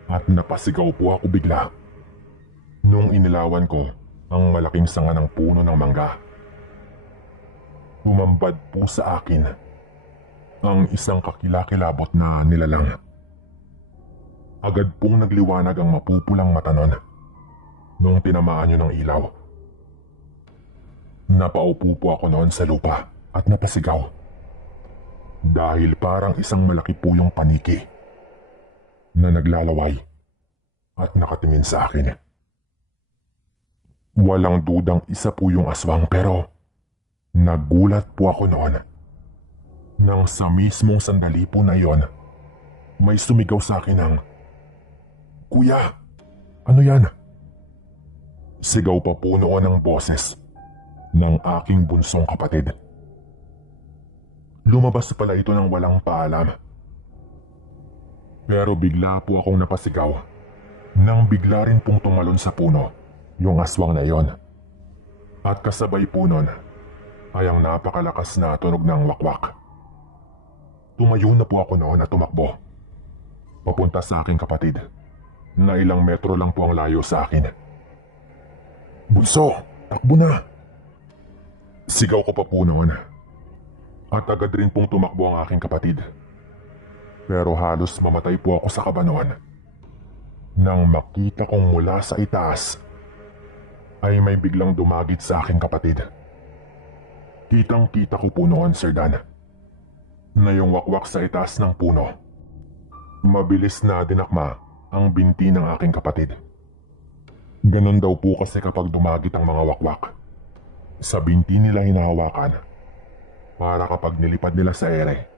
At napasigaw po ako bigla nung inilawan ko ang malaking sanga ng puno ng mangga. Umambad po sa akin ang isang kakilakilabot na nilalang. Agad pong nagliwanag ang mapupulang mata nun nung tinamaan yun ng ilaw. Napaupo po ako noon sa lupa at napasigaw dahil parang isang malaki po yung paniki na naglalaway at nakatingin sa akin. Walang dudang isa po yung aswang pero nagulat po ako noon nang sa mismong sandali po na iyon may sumigaw sa akin ng, "Kuya, ano yan?" Sigaw pa po noon ang boses ng aking bunsong kapatid. Lumabas pala ito ng walang paalam. Pero bigla po akong napasigaw nang bigla rin pong tumalon sa puno yung aswang na iyon. At kasabay po nun ay ang napakalakas na tunog ng wakwak. Tumayo na po ako noon at tumakbo papunta sa aking kapatid na ilang metro lang po ang layo sa akin. "Bunso, takbo na!" Sigaw ko pa po noon. At agad rin pong tumakbo ang aking kapatid. Pero halos mamatay po ako sa kaba noon nang makita kong mula sa itaas ay may biglang dumagit sa aking kapatid. Kitang-kita ko po noon, Sir Dan, na yung wakwak sa itaas ng puno. Mabilis na dinakma ang binti ng aking kapatid. Ganon daw po kasi kapag dumagit ang mga wakwak. Sa binti nila hinahawakan para kapag nilipad nila sa ere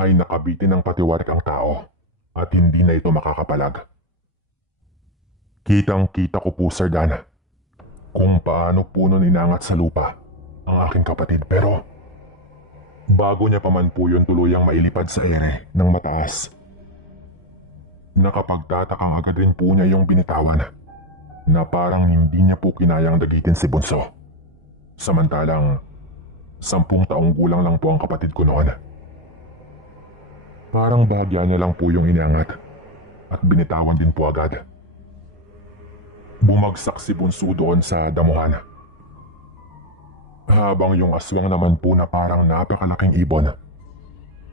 ay nakabitin ng patiwarik ang tao at hindi na ito makakapalag. Kitang-kita ko po, Sir Dan, kung paano po nun inangat sa lupa ang aking kapatid pero bago niya pa man po yun tuluyang mailipad sa ere ng mataas, nakapagtatakang agad rin po niya yung binitawan na parang hindi niya po kinayang dagitin si Bunso. Samantalang 10 taong gulang lang po ang kapatid ko noon. Parang bahagya niya lang po yung inangat at binitawan din po agad. Bumagsak si Bunso doon sa damuhan. Habang yung aswang naman po na parang napakalaking ibon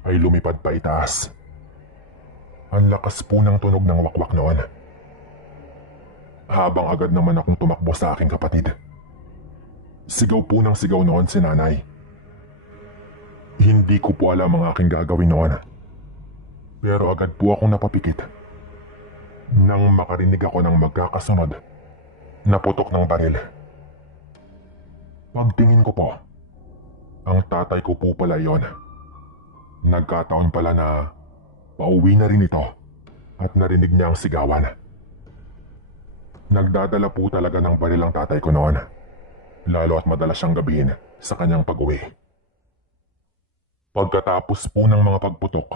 ay lumipad pa itaas. Ang lakas po ng tunog ng wakwak noon. Habang agad naman akong tumakbo sa aking kapatid. Sigaw po ng sigaw noon si nanay. Hindi ko po alam ang aking gagawin noon. Pero agad po akong napapikit nang makarinig ako ng magkakasunod na putok ng baril. Pagtingin ko po, ang tatay ko po pala yon. Nagkataon pala na pauwi na rin ito at narinig niya ang sigawan. Nagdadala po talaga ng baril ang tatay ko noon, lalo at madalas siyang gabihin sa kanyang pag-uwi. Pagkatapos po ng mga pagputok,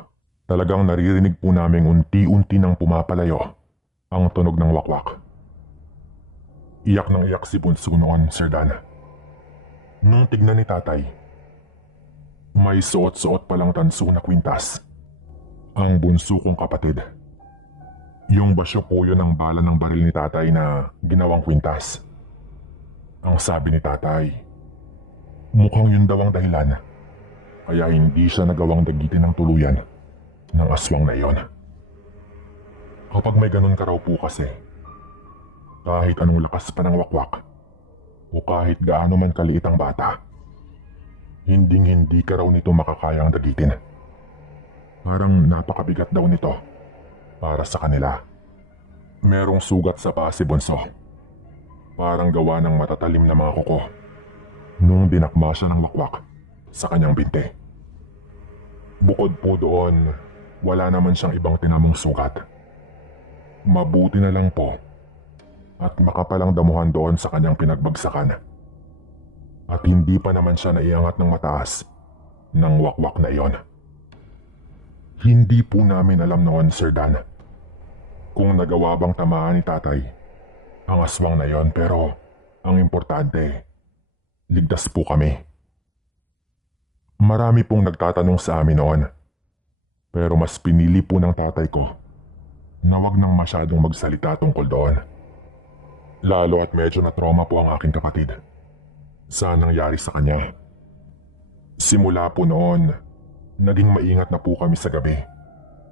talagang naririnig po naming unti-unti nang pumapalayo ang tunog ng wakwak. Iyak nang iyak si Bunso noon, Sir Dan. Nung tignan ni tatay, may suot-suot palang tanso na kwintas ang bunso kong kapatid. Yung basyo po yun ang bala ng baril ni tatay na ginawang kwintas. Ang sabi ni tatay, mukhang yun daw ang dahilan kaya hindi siya nagawang dagitin ng tuluyan ng aswang na iyon. Kapag may ganun ka raw po kasi, kahit anong lakas pa ng wakwak o kahit gaano man kaliit ang bata, hinding-hindi ka raw nito makakayang dagitin. Parang napakabigat daw nito para sa kanila. Merong sugat sa paa si Bunso. Parang gawa ng matatalim na mga kuko nung dinakma siya ng wakwak sa kanyang binti. Bukod po doon, wala naman siyang ibang tinamong sugat. Mabuti na lang po at makapalang damuhan doon sa kanyang pinagbagsakan. At hindi pa naman siya naiangat ng mataas ng wakwak na iyon. Hindi po namin alam noon, Sir Dan, kung nagawa bang tamaan ni tatay ang aswang na iyon, pero ang importante, ligtas po kami. Marami pong nagtatanong sa amin noon, pero mas pinili po ng tatay ko na wag nang masyadong magsalita tungkol doon. Lalo at medyo na trauma po ang aking kapatid sa nangyari sa kanya. Simula po noon, naging maingat na po kami sa gabi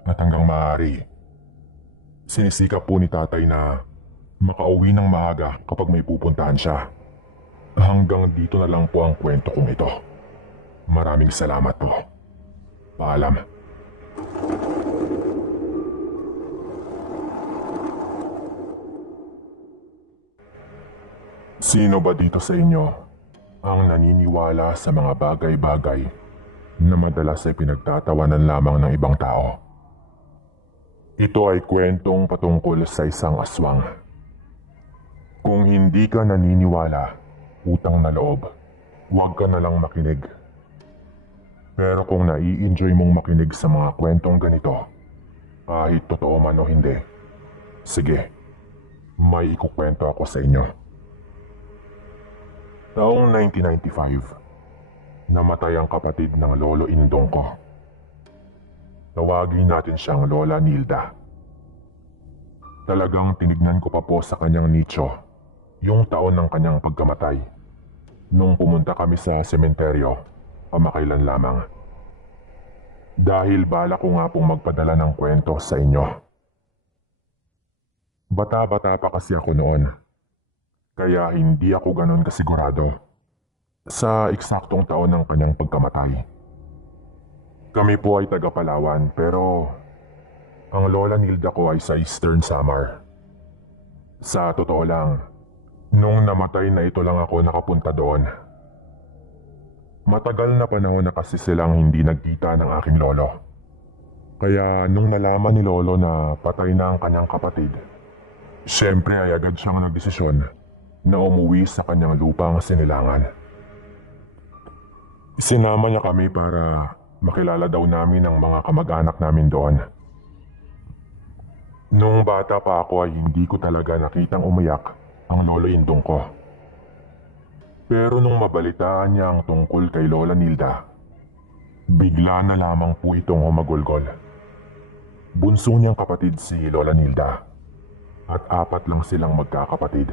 at hanggang maaari, sinisikap po ni tatay na makauwi ng maaga kapag may pupuntahan siya. Hanggang dito na lang po ang kwento kong ito. Maraming salamat po. Paalam. Sino ba dito sa inyo ang naniniwala sa mga bagay-bagay na madalas ay pinagtatawanan lamang ng ibang tao? Ito ay kwentong patungkol sa isang aswang. Kung hindi ka naniniwala, utang na loob, huwag ka na lang makinig. Pero kung nai-enjoy mong makinig sa mga kwentong ganito, kahit totoo man o hindi, sige, may ikukwento ako sa inyo. Taong 1995, namatay ang kapatid ng lolo indong ko. Tawagin natin siyang Lola Nilda. Talagang tinignan ko pa po sa kanyang nicho yung taon ng kanyang pagkamatay nung pumunta kami sa sementeryo pamakailan lamang. Dahil bala ko nga pong magpadala ng kwento sa inyo. Bata-bata pa kasi ako noon, kaya hindi ako ganon kasigurado sa eksaktong taon ng kanyang pagkamatay. Kami po ay taga Palawan pero ang Lola Nilda ko ay sa Eastern Samar. Sa totoo lang, nung namatay na ito lang ako nakapunta doon. Matagal na panahon na kasi silang hindi nagkita ng aking lolo. Kaya nung nalaman ni lolo na patay na ang kanyang kapatid, siyempre ay agad siyang nagdesisyon na umuwi sa kanyang lupang sinilangan. Sinama niya kami para makilala daw namin ang mga kamag-anak namin doon. Nung bata pa ako ay hindi ko talaga nakitang umiyak ang lolo indong ko. Pero nung mabalitaan niya ang tungkol kay Lola Nilda, bigla na lamang po itong humagulgol. Bunso niyang kapatid si Lola Nilda at 4 lang silang magkakapatid.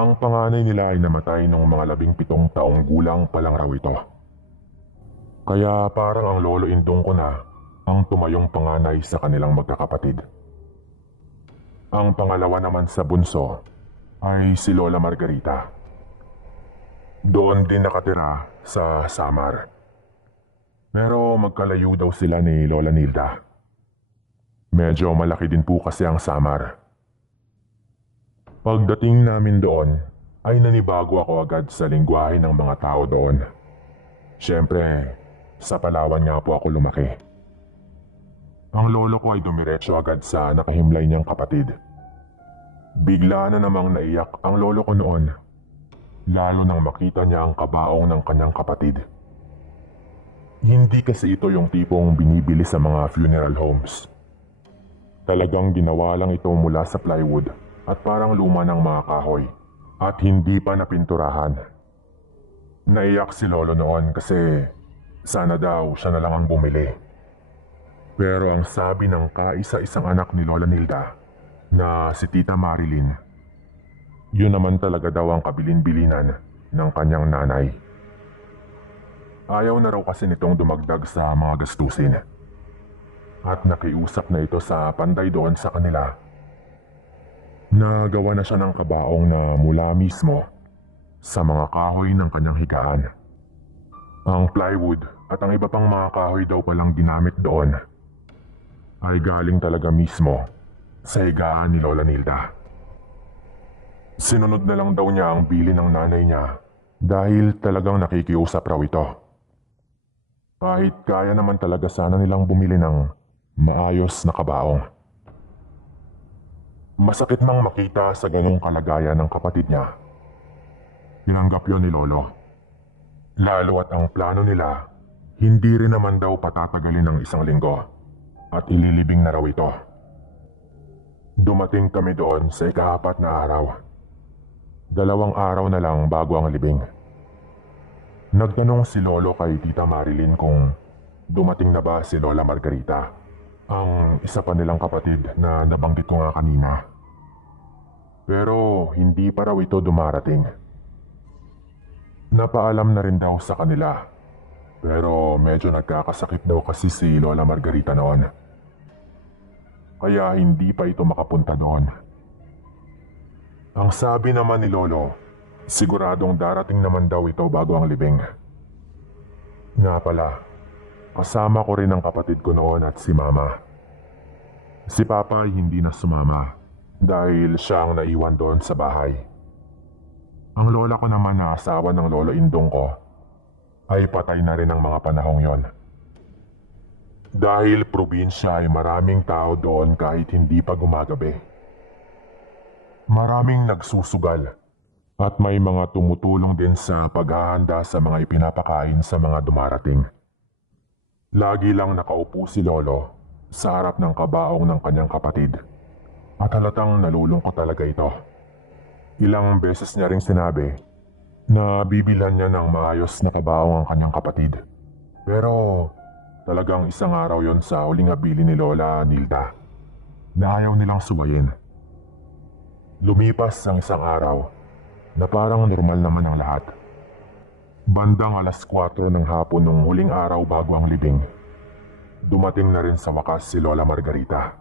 Ang panganay nila ay namatay nung mga 17 taong gulang pa lang raw ito. Kaya parang ang lolo indong ko na ang tumayong panganay sa kanilang magkakapatid. Ang pangalawa naman sa bunso ay si Lola Margarita. Doon din nakatira sa Samar. Pero magkalayo daw sila ni Lola Nilda. Medyo malaki din po kasi ang Samar. Pagdating namin doon, ay nanibago ako agad sa lengguwahe ng mga tao doon. Siyempre, sa Palawan nga po ako lumaki. Ang lolo ko ay dumiretso agad sa nakahimlay niyang kapatid. Bigla na namang naiyak ang lolo ko noon, lalo nang makita niya ang kabaong ng kanyang kapatid. Hindi kasi ito yung tipong binibili sa mga funeral homes. Talagang ginawa lang ito mula sa plywood at parang luma ng mga kahoy at hindi pa napinturahan. Naiyak si lolo noon kasi sana daw siya na lang ang bumili. Pero ang sabi ng kaisa-isang anak ni Lola Nilda na si Tita Marilyn, yun naman talaga daw ang kabilin-bilinan ng kanyang nanay. Ayaw na raw kasi nitong dumagdag sa mga gastusin. At nakiusap na ito sa panday doon sa kanila. Nagawa na siya ng kabaong na mula mismo sa mga kahoy ng kanyang higaan. Ang plywood at ang iba pang mga kahoy daw palang ginamit doon ay galing talaga mismo sa higaan ni Lola Nilda. Sinunod na lang daw niya ang bili ng nanay niya dahil talagang nakikiusap raw ito. Kahit kaya naman talaga sana nilang bumili ng maayos na kabaong. Masakit mang makita sa ganong kalagayan ng kapatid niya. Tinanggap yon ni Lolo. Lalo at ang plano nila, hindi rin naman daw patatagalin ng 1 linggo at ililibing na raw ito. Dumating kami doon sa ika-4 na araw. 2 araw na lang bago ang libing. Nagtanong si Lolo kay Tita Marilyn kung dumating na ba si Lola Margarita, ang isa pa nilang kapatid na nabanggit ko nga kanina. Pero hindi pa raw ito dumarating. Napaalam na rin daw sa kanila, pero medyo nagkakasakit daw kasi si Lola Margarita noon. Kaya hindi pa ito makapunta doon. Ang sabi naman ni Lolo, siguradong darating naman daw ito bago ang libing. Nga pala, kasama ko rin ang kapatid ko noon at si Mama. Si Papa ay hindi na sumama dahil siya ang naiwan doon sa bahay. Ang lola ko naman na asawa ng lolo Indong ko ay patay na rin ang mga panahong yon. Dahil probinsya ay maraming tao doon kahit hindi pa gumagabi. Maraming nagsusugal at may mga tumutulong din sa paghahanda sa mga ipinapakain sa mga dumarating. Lagi lang nakaupo si lolo sa harap ng kabaong ng kanyang kapatid at halatang nalulungkot talaga ito. Ilang beses niya ring sinabi na bibilhan niya ng maayos na kabaong ang kanyang kapatid. Pero talagang isang araw yon sa huling habili ni Lola Nilda na ayaw nilang suwayin. Lumipas ang isang araw na parang normal naman ang lahat. Bandang 4:00 ng hapon nung huling araw bago ang libing, dumating na rin sa wakas si Lola Margarita.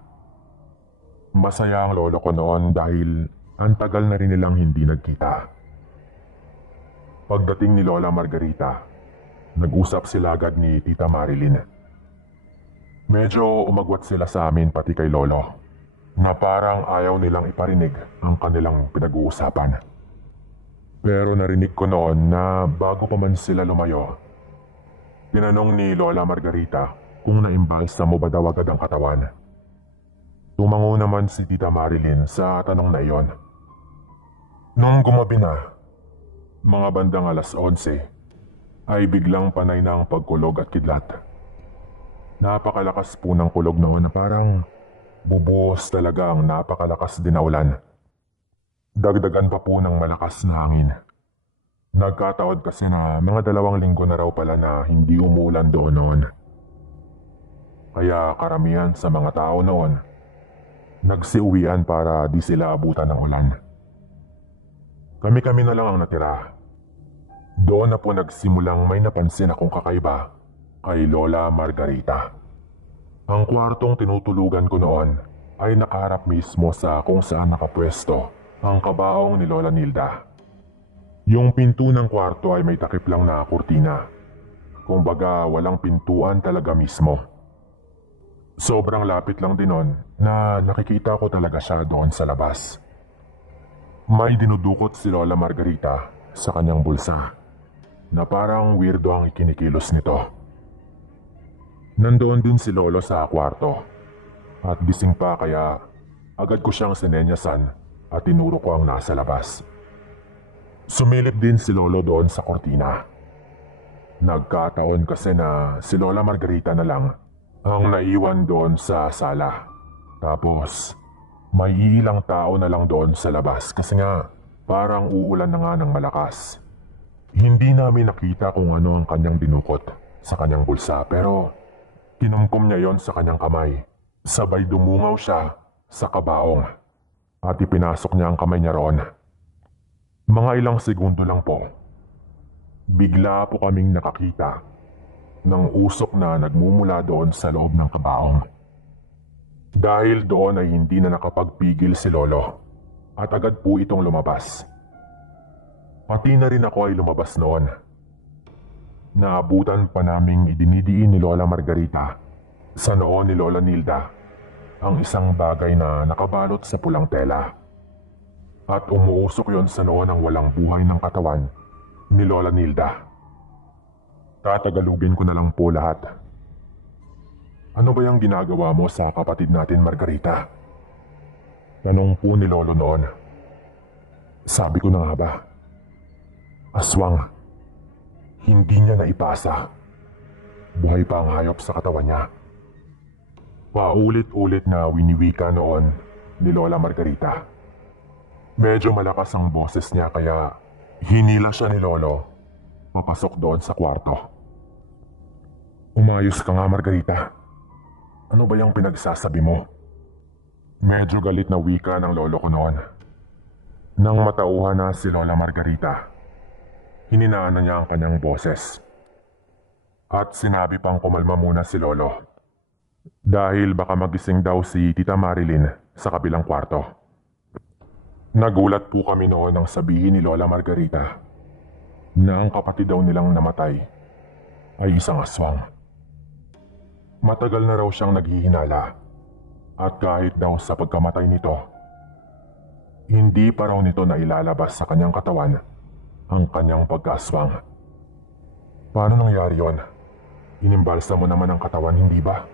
Masaya ang lolo ko noon dahil ang tagal na rin nilang hindi nagkita. Pagdating ni Lola Margarita, nag-usap sila agad ni Tita Marilyn. Medyo umagwat sila sa amin pati kay lolo na parang ayaw nilang iparinig ang kanilang pinag-uusapan. Pero narinig ko noon na bago pa man sila lumayo, tinanong ni Lola Margarita kung naimbalsa mo ba daw agad ang katawan. Tumango naman si Tita Marilyn sa tanong na iyon. Nung gumabi na, mga bandang 11:00, ay biglang panay na ang pagkulog at kidlat. Napakalakas po ng kulog noon na parang bubuhos talaga ang napakalakas din na ulan. Dagdagan pa po ng malakas na hangin. Nagkataon kasi na mga 2 linggo na raw pala na hindi umuulan doon noon. Kaya karamihan sa mga tao noon, nagsiuwian para di sila abutan ng ulan. Kami-kami na lang ang natira. Doon na po nagsimulang may napansin akong kakaiba kay Lola Margarita. Ang kwartong tinutulugan ko noon ay nakaharap mismo sa kung saan nakapwesto ang kabaong ni Lola Nilda. Yung pinto ng kwarto ay may takip lang na kurtina. Kumbaga walang pintuan talaga mismo. Sobrang lapit lang din nun na nakikita ko talaga siya doon sa labas. May dinudukot si Lola Margarita sa kanyang bulsa na parang weirdo ang ikinikilos nito. Nandoon din si Lolo sa kwarto at gising pa kaya agad ko siyang sinenyasan at tinuro ko ang nasa labas. Sumilip din si Lolo doon sa kortina. Nagkataon kasi na si Lola Margarita na lang ang naiwan doon sa sala. Tapos may ilang tao na lang doon sa labas kasi nga parang uulan na nga ng malakas. Hindi namin nakita kung ano ang kanyang dinukot sa kanyang bulsa pero kinumkum niya yon sa kanyang kamay. Sabay dumungaw siya sa kabaong at ipinasok niya ang kamay niya roon. Mga ilang segundo lang po, bigla po kaming nakakita ng usok na nagmumula doon sa loob ng kabaong. Dahil doon ay hindi na nakapagpigil si Lolo at agad po itong lumabas. Pati na rin ako ay lumabas noon. Naabutan pa naming idinidiin ni Lola Margarita sa noo ni Lola Nilda ang isang bagay na nakabalot sa pulang tela. At umuusok yon sa noo ng walang buhay ng katawan ni Lola Nilda. Tatagalugin ko na lang po lahat. Ano ba yung ginagawa mo sa kapatid natin Margarita? Tanong po ni Lolo noon. Sabi ko na nga ba? Aswang, hindi niya naipasa. Buhay pa ang hayop sa katawan niya. Paulit-ulit na winiwika noon ni Lola Margarita. Medyo malakas ang boses niya kaya hinila siya ni Lolo papasok doon sa kwarto. Umayos ka nga Margarita. Ano ba yung pinagsasabi mo? Medyo galit na wika ng lolo ko noon. Nang matauhan na si Lola Margarita, hininaan na niya ang kanyang boses. At sinabi pang kumalma muna si Lolo. Dahil baka magising daw si Tita Marilyn sa kabilang kwarto. Nagulat po kami noon nang sabihin ni Lola Margarita na ang kapatid daw nilang namatay ay isang aswang. Matagal na raw siyang naghihinala at kahit daw sa pagkamatay nito Hindi pa raw nito nailalabas sa kanyang katawan ang kanyang pagkaaswang. Paano nangyari yon? Inimbalsa mo naman ang katawan, hindi ba?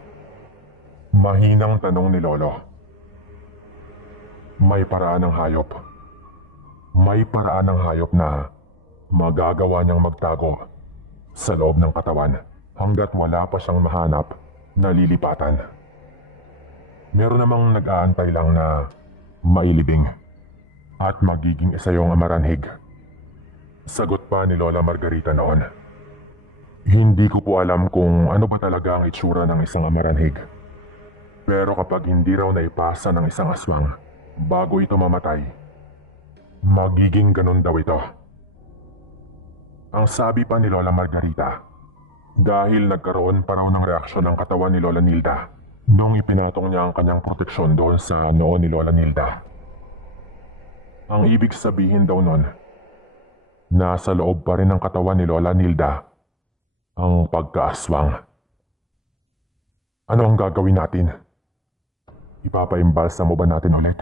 Mahinang tanong ni Lolo. May paraan ng hayop. May paraan ng hayop na magagawa niyang magtago sa loob ng katawan hanggat wala pa siyang mahanap na lilipatan. Meron namang nag-aantay lang na mailibing at magiging isa yung amaranhig. Sagot pa ni Lola Margarita noon. Hindi ko po alam kung ano ba talaga ang itsura ng isang amaranhig. Pero kapag hindi raw naipasa ng isang aswang bago ito mamatay, magiging ganun daw ito. Ang sabi pa ni Lola Margarita, dahil nagkaroon pa raw ng reaksyon ng katawan ni Lola Nilda nung ipinatong niya ang kanyang proteksyon doon sa noo ni Lola Nilda. Ang ibig sabihin daw nun, nasa loob pa rin ng katawan ni Lola Nilda ang pagkaaswang. Ano ang gagawin natin? Ipapaimbalsa mo ba natin ulit?